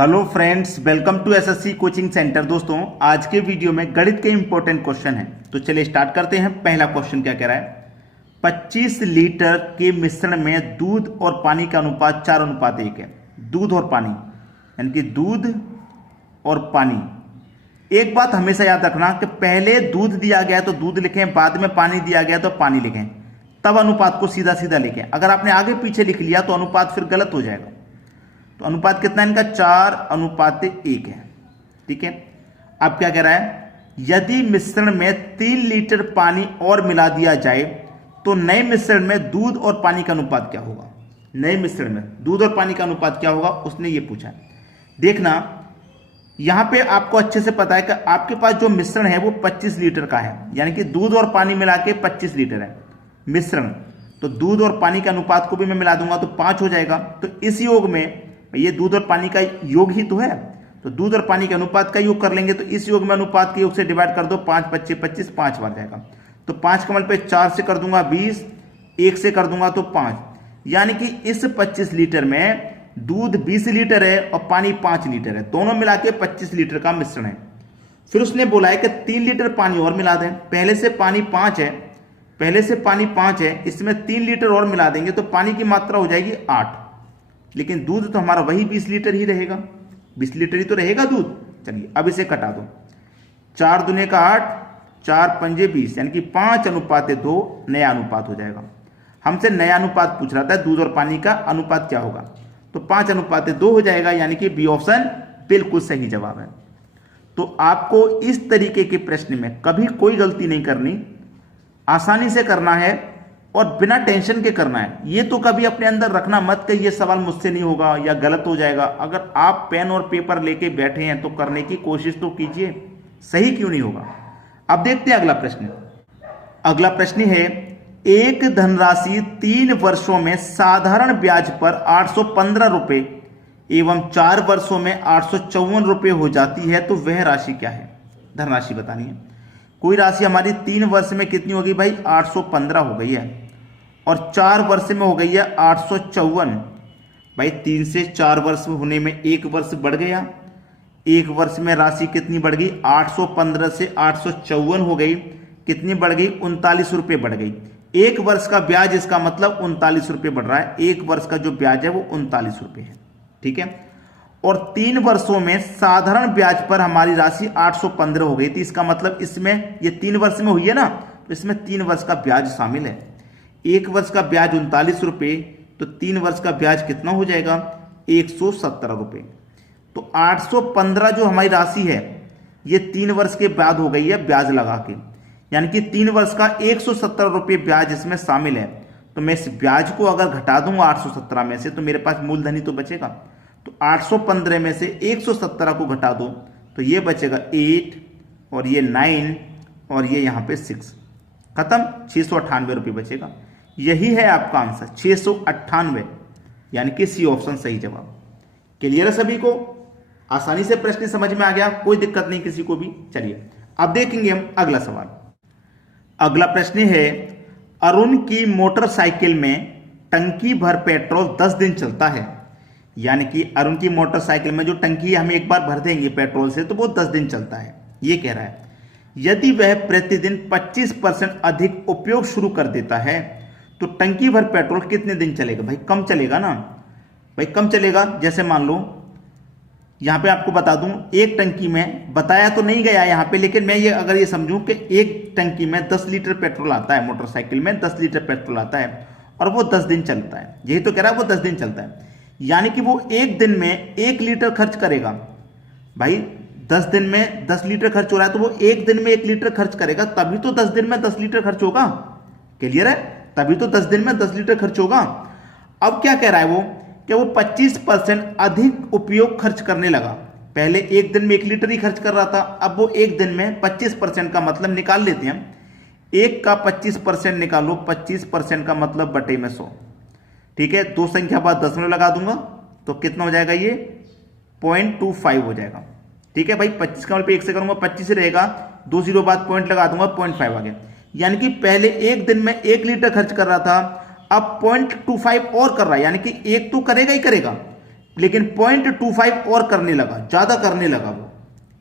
Hello friends, welcome to SSC coaching centre. दोस्तों, आज के वीडियो में गणित के इंपॉर्टेंट क्वेश्चन हैं, तो चलिए स्टार्ट करते हैं। पहला क्वेश्चन क्या कह रहा है? 25 लीटर के मिश्रण में दूध और पानी का अनुपात 4:1 है। दूध और पानी यानी कि दूध और पानी। एक बात हमेशा याद रखना कि पहले दूध दिया गया तो दूध लिखें, बाद में पानी दिया गया तो पानी लिखें, तब अनुपात को सीधा सीधा लिखें। अगर आपने आगे पीछे लिख लिया तो अनुपात फिर गलत हो जाएगा। तो अनुपात कितना है इनका? 4:1 है। ठीक है। अब क्या कह रहा है? यदि मिश्रण में 3 लीटर पानी और मिला दिया जाए तो नए मिश्रण में दूध और पानी का अनुपात क्या होगा? नए मिश्रण में दूध और पानी का अनुपात क्या होगा, उसने ये पूछा। देखना, यहां पे आपको अच्छे से पता है कि आपके पास जो मिश्रण है वो 25 लीटर का है, यानी कि दूध और पानी मिला के 25 लीटर है मिश्रण। तो दूध और पानी के अनुपात को भी मैं मिला दूंगा तो 5 हो जाएगा। तो इस योग में ये दूध और पानी का योग ही तो है, तो दूध और पानी के अनुपात का योग कर लेंगे। तो इस योग में अनुपात के योग से डिवाइड कर दो, 5 × 25 = 25, 5 बार जाएगा। तो 5 कमल पे 4 से कर दूंगा 20, 1 से कर दूंगा तो 5, यानी कि इस 25 लीटर में दूध 20 लीटर है और पानी 5 लीटर है, दोनों मिला के 25 लीटर का मिश्रण है। फिर उसने बोला है कि 3 लीटर पानी और मिला दें। पहले से पानी 5 है, इसमें 3 लीटर और मिला देंगे तो पानी की मात्रा हो जाएगी 8, लेकिन दूध तो हमारा वही 20 लीटर ही रहेगा, 20 लीटर ही तो रहेगा दूध। चलिए अब इसे कटा दो, 4 दूने का 8, 4 पंजे 20, यानी कि 5:2 नया अनुपात हो जाएगा। हमसे नया अनुपात पूछ रहा था, दूध और पानी का अनुपात क्या होगा, तो 5:2 हो जाएगा, यानी कि बी ऑप्शन बिल्कुल सही जवाब है। तो आपको इस तरीके के प्रश्न में कभी कोई गलती नहीं करनी, आसानी से करना है और बिना टेंशन के करना है। ये तो कभी अपने अंदर रखना मत कि ये सवाल मुझसे नहीं होगा या गलत हो जाएगा। अगर आप पेन और पेपर लेके बैठे हैं तो करने की कोशिश तो कीजिए, सही क्यों नहीं होगा। अब देखते हैं अगला प्रश्न। अगला प्रश्न है, एक धनराशि 3 वर्षों में साधारण ब्याज पर 815 रुपए एवं 4 वर्षों में 854 रुपए हो जाती है, तो वह राशि क्या है? धनराशि बतानी है। कोई राशि हमारी 3 वर्ष में कितनी होगी भाई? 815 हो गई है, और 4 वर्ष में हो गई है 854। भाई 3 से 4 वर्ष होने में 1 वर्ष बढ़ गया, 1 वर्ष में राशि कितनी बढ़ गई? 815 से 854 हो गई, कितनी बढ़ गई? 39 रुपये बढ़ गई। 1 वर्ष का ब्याज, इसका मतलब 39 रुपये बढ़ रहा है। 1 वर्ष का जो ब्याज है वो 39 रुपये है। ठीक है। और 3 वर्षों में साधारण ब्याज पर हमारी राशि 815 हो गई थी, इसका मतलब इसमें ये 3 वर्ष में हुई है ना, तो इसमें 3 वर्ष का ब्याज शामिल है। 1 वर्ष का ब्याज 39 रुपये, तो 3 वर्ष का ब्याज कितना हो जाएगा? 117 रुपये। तो 815 जो हमारी राशि है ये 3 वर्ष के बाद हो गई है ब्याज लगा के, यानी कि 3 वर्ष का 117 रुपये ब्याज इसमें शामिल है। तो मैं इस ब्याज को अगर घटा दूंगा 817 में से तो मेरे पास मूलधन ही तो बचेगा। तो 815 में से 117 को घटा दो तो ये बचेगा 8 और ये 9 और ये यहां पे 6, खत्म। 698 रुपये बचेगा। यही है आपका आंसर, 698, यानी कि सी ऑप्शन सही जवाब। क्लियर है सभी को? आसानी से प्रश्न समझ में आ गया, कोई दिक्कत नहीं किसी को भी। चलिए अब देखेंगे हम अगला सवाल। अगला प्रश्न है, अरुण की मोटरसाइकिल में टंकी भर पेट्रोल 10 दिन चलता है, यानी कि अरुण की मोटरसाइकिल में जो टंकी हम एक बार भर देंगे पेट्रोल से तो वो 10 दिन चलता है। ये कह रहा है यदि वह प्रतिदिन 25% अधिक उपयोग शुरू कर देता है तो टंकी भर पेट्रोल कितने दिन चलेगा? भाई कम चलेगा ना, भाई कम चलेगा। जैसे मान लो यहां पे आपको बता दूं, एक टंकी में बताया तो नहीं गया यहां पे, लेकिन मैं ये अगर ये समझूं कि एक टंकी में 10 लीटर पेट्रोल आता है, मोटरसाइकिल में 10 लीटर पेट्रोल आता है और वो 10 दिन चलता है, यही तो कह रहा है वो 10 दिन चलता है, यानी कि वो एक दिन में 1 लीटर खर्च करेगा। भाई 10 दिन में 10 लीटर खर्च हो रहा है तो वो एक दिन में 1 लीटर खर्च करेगा, तभी तो 10 दिन में 10 लीटर खर्च होगा। क्लियर है? तभी तो 10 दिन में 10 लीटर खर्च होगा। अब क्या कह रहा है वो कि वो 25% अधिक उपयोग खर्च करने लगा। पहले एक दिन में 1 लीटर ही खर्च कर रहा था, अब वो एक दिन में 25% का मतलब निकाल लेते हैं। 1 का 25% निकालो, 25% का मतलब बटे में 100। ठीक है, 2 संख्या बाद दशमलव लगा दूंगा तो कितना हो जाएगा? ये 0.25 हो जाएगा। ठीक है भाई, 25 का मतलब 1 से करूंगा 25 ही रहेगा, 2 जीरो बाद पॉइंट लगा दूंगा, 0.5 आ गया। यानी कि पहले एक दिन में 1 लीटर खर्च कर रहा था, अब 0.25 और कर रहा है, यानी कि 1 तो करेगा ही करेगा, लेकिन 0.25 और करने लगा, ज्यादा करने लगा। वो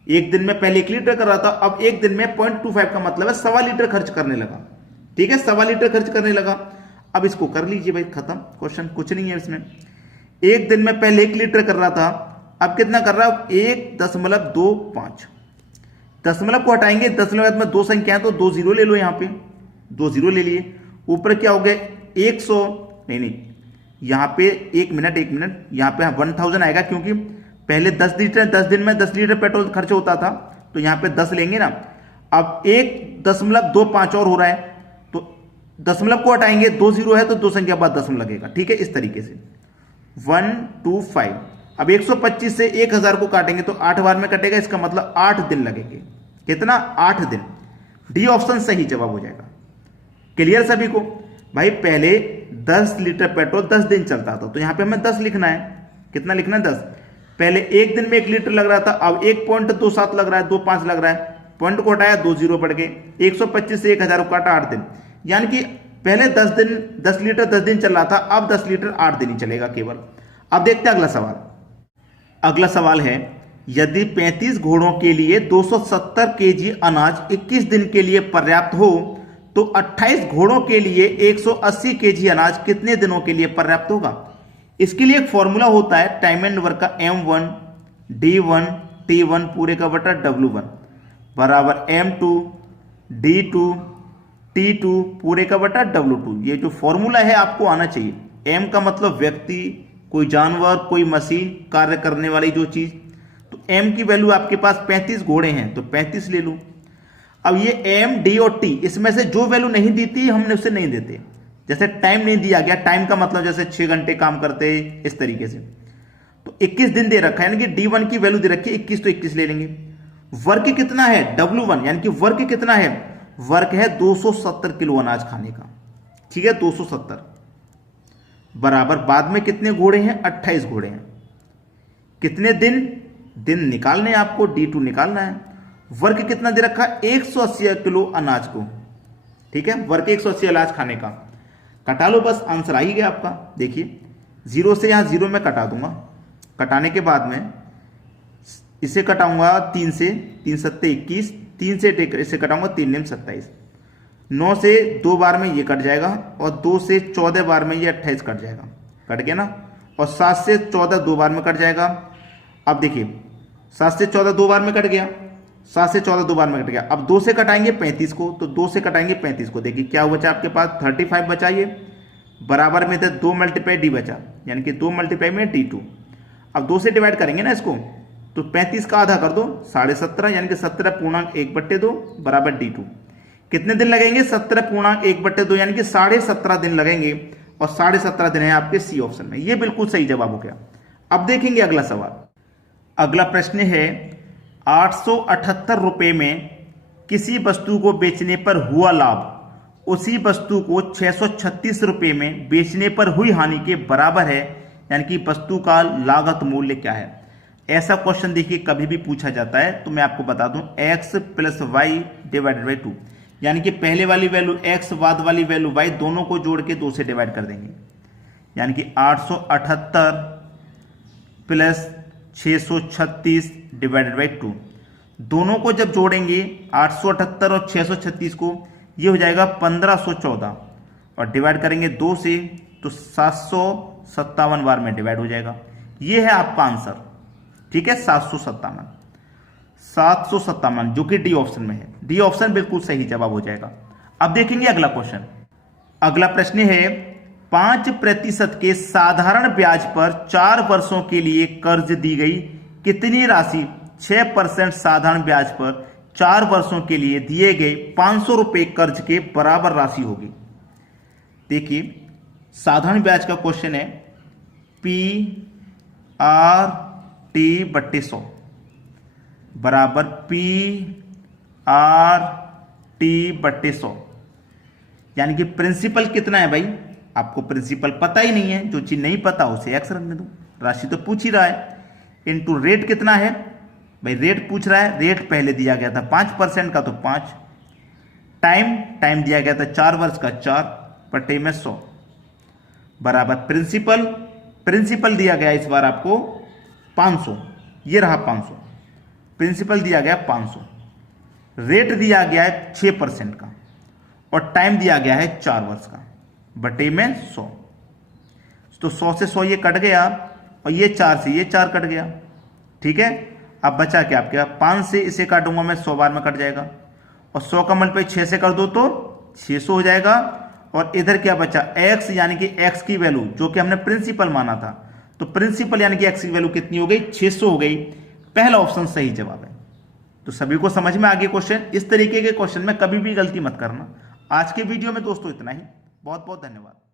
एक दिन में पहले 1 लीटर कर रहा था, अब एक दिन में 0.25 का मतलब है 1.25 लीटर खर्च करने लगा। ठीक है, 1.25 लीटर खर्च करने लगा। अब इसको कर लीजिए भाई, खत्म क्वेश्चन, कुछ नहीं है इसमें। एक दिन में पहले 1 लीटर कर रहा था, अब कितना कर रहा है? 1.25। दशमलव को हटाएंगे, दशमलव में 2 संख्या है तो 2 जीरो ले लो, यहां पे 2 जीरो ले लिए। ऊपर क्या हो गया? 100 नहीं, यहां पे 1 मिनट यहां पे 1000 आएगा, क्योंकि पहले 10 लीटर 10 दिन में 10 लीटर पेट्रोल खर्च होता था, तो यहां पे 10 लेंगे ना। अब 1.25 और हो रहा है, तो दशमलव को हटाएंगे, 2 जीरो है तो 2 संख्या बाद दशमलव लगेगा। ठीक है, इस तरीके से 125। अब 125 से 1000 को काटेंगे तो 8 बार में कटेगा, इसका मतलब 8 दिन लगेंगे। कितना? 8 दिन। डी ऑप्शन सही जवाब हो जाएगा। क्लियर सभी को? भाई पहले 10 लीटर पेट्रोल 10 दिन चलता था, तो यहां पे हमें 10 लिखना है। कितना लिखना है? 10। पहले एक दिन में 1 लीटर लग रहा था, अब 1.27 लग रहा है, 25 लग रहा है। पॉइंट को हटाया, 2 जीरो पड़ गए। 125 से 1000 को काटा, 8 दिन। यानी कि पहले 10 लीटर 10 दिन चल रहा था, अब 10 लीटर 8 दिन ही चलेगा केवल। अब देखते हैं अगला सवाल। अगला सवाल है, यदि 35 घोड़ों के लिए 270 केजी अनाज 21 दिन के लिए पर्याप्त हो, तो 28 घोड़ों के लिए 180 केजी अनाज कितने दिनों के लिए पर्याप्त होगा? इसके लिए एक फॉर्मूला होता है टाइम एंड वर्क का, M1 D1 T1 पूरे का बटा W1 बराबर M2 D2 T2 पूरे का बटा W2। ये जो फॉर्मूला है आपको आना चाहिए। M का मतलब व्यक्ति, कोई जानवर, कोई मशीन, कार्य करने वाली जो चीज। तो M की वैल्यू आपके पास 35 घोड़े हैं तो 35 ले लो। अब ये M D और T, इसमें से जो वैल्यू नहीं दी थी हमने उससे नहीं देते। जैसे टाइम नहीं दिया गया, टाइम का मतलब जैसे 6 घंटे काम करते, इस तरीके से। तो 21 दिन दे रखा है, यानी कि D1 की वैल्यू दे रखी है 21, तो 21 ले लेंगे। वर्क कितना है? W1, यानी कि वर्क कितना है? वर्क है 270 किलो अनाज खाने का। ठीक है, 270 बराबर बाद में कितने घोड़े हैं? 28 घोड़े हैं। कितने दिन? दिन निकालने आपको, D2 निकालना है। वर्क कितना दे रखा है? 180 किलो अनाज को। ठीक है, वर्क 180 अनाज खाने का। कटा लो, बस आंसर आ ही गया आपका। देखिए, 0 से यहां 0 में कटा दूंगा। कटाने के बाद में इसे कटाऊंगा 3 से, 3 सत्ते 21, 3 से इसे कटाऊंगा 3 नेम 27। 9 से 2 बार में ये कट जाएगा, और 2 से 14 बार में ये 28 कट जाएगा। कट गया ना। और 7 से 14 2 बार में कट जाएगा। अब देखिए, 7 से 14 2 बार में कट गया, 7 से 14 2 बार में कट गया। अब 2 से कटाएंगे 35 को, तो 2 से कटाएंगे 35 को। देखिए क्या बचा आपके पास? 35 बचा। ये बराबर में 2 मल्टीप्लाई D बचा, यानी कि 2 मल्टीप्लाई में D2। अब 2 से डिवाइड करेंगे ना इसको, तो 35 का आधा कर दो, 17.5, यानी कि 17.1/2 बराबर D2। कितने दिन लगेंगे? 17.1/2, यानी कि 17.5 दिन लगेंगे। और 17.5 दिन है आपके सी ऑप्शन में। ये बिल्कुल सही जवाब हो गया। अब देखेंगे अगला सवाल। अगला प्रश्न है, 878 रुपए में किसी वस्तु को बेचने पर हुआ लाभ उसी वस्तु को 636 रुपए में बेचने पर हुई हानि के बराबर है, यानी कि वस्तु का लागत मूल्य क्या है? ऐसा क्वेश्चन देखिए कभी भी पूछा जाता है, तो मैं आपको बता दूं, x + y / 2, यानी कि पहले वाली वैल्यू x, बाद वाली वैल्यू y, दोनों को जोड़ के 2 से डिवाइड कर देंगे। यानी कि 878 + 636 / 2, दोनों को जब जोड़ेंगे 878 और 636 को, ये हो जाएगा 1514, और डिवाइड करेंगे 2 से तो 757 बार में डिवाइड हो जाएगा। ये है आपका आंसर। ठीक है, 757, जो कि डी ऑप्शन में है। डी ऑप्शन बिल्कुल सही जवाब हो जाएगा। अब देखेंगे अगला क्वेश्चन। अगला प्रश्न है, 5% के साधारण ब्याज पर 4 वर्षों के लिए कर्ज दी गई कितनी राशि 6% साधारण ब्याज पर 4 वर्षों के लिए दिए गए 500 रुपए कर्ज के बराबर राशि होगी? देखिए, साधारण ब्याज का क्वेश्चन है, PRT/100 बराबर PRT/100, यानी कि प्रिंसिपल कितना है भाई? आपको प्रिंसिपल पता ही नहीं है, जो चीज नहीं पता उसे एक्स रखने दो। राशि तो पूछ ही रहा है। इनटू रेट कितना है भाई? रेट पूछ रहा है, रेट पहले दिया गया था 5% का, तो 5। टाइम दिया गया था 4 वर्ष का, 4 / में 100 बराबर प्रिंसिपल दिया गया इस बार आपको 500, ये रहा 500, प्रिंसिपल दिया गया 500, रेट दिया गया है 6% का और टाइम दिया गया है 4 वर्ष का, बटे में 100। तो 100 से 100 ये कट गया और ये 4 से ये 4 कट गया, ठीक है। अब बचा क्या आपके 5 से इसे काटूंगा मैं 100 बार में कट जाएगा, और 100 का मल्टीप्लाई 6 से कर दो तो 600 हो जाएगा। और इधर क्या बचा x, यानी कि x की वैल्यू जो कि हमने प्रिंसिपल माना था, तो प्रिंसिपल यानी कि x की वैल्यू कितनी हो गई 600 हो गई। पहला ऑप्शन सही जवाब है। तो सभी को समझ में आ गया क्वेश्चन। इस तरीके के क्वेश्चन में कभी भी गलती मत करना। आज के वीडियो में दोस्तों इतना ही, बहुत बहुत धन्यवाद।